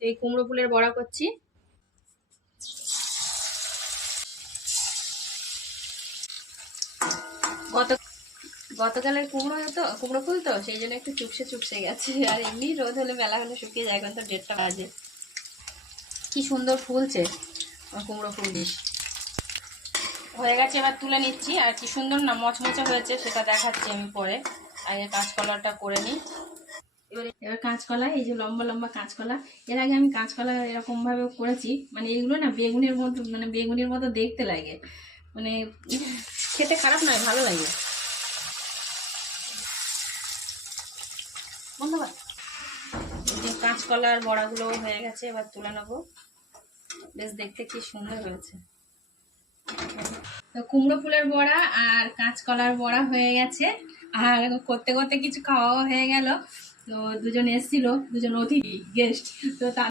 এই কুমড়ো ফুলের বড়া করছি। গত গতকালের কুমড়ো ফুল তো সেই জন্য একটু চুপসে চুপসে গেছে, আর এমনি রোদ হলে মেলা হলে শুকিয়ে যায়। এখন তো 1:30টা বাজে। কি সুন্দর ফুলছে কুমড়ো ফুল বেশ হয়ে গেছে। এবার তুলে নিচ্ছি, আর কি সুন্দর না মচমচে হয়েছে সেটা দেখাচ্ছি আমি পরে। আগে কাঁচকলাটা করে নিই। এবার কাঁচকলা, এই যে লম্বা লম্বা কাঁচকলা, এর আগে আমি কাঁচকলা এরকম ভাবে করেছি, মানে এগুলো না বেগুনের মতো, মানে বেগুনের মতো দেখতে লাগে, মানে খেতে খারাপ নয়, ভালো লাগে। ধন্যবাদ। এই যে কাঁচকলার বড়াগুলো হয়ে গেছে, এবার তুলে নেবো। বেশ দেখতে কি সুন্দর হয়েছে। তো কুমড়ো ফুলের বড়া আর কাঁচকলার বড়া হয়ে গেছে, আর করতে করতে কিছু খাওয়াও হয়ে গেল। তো দুজন এসেছিল, দুজন অতিথি গেস্ট, তো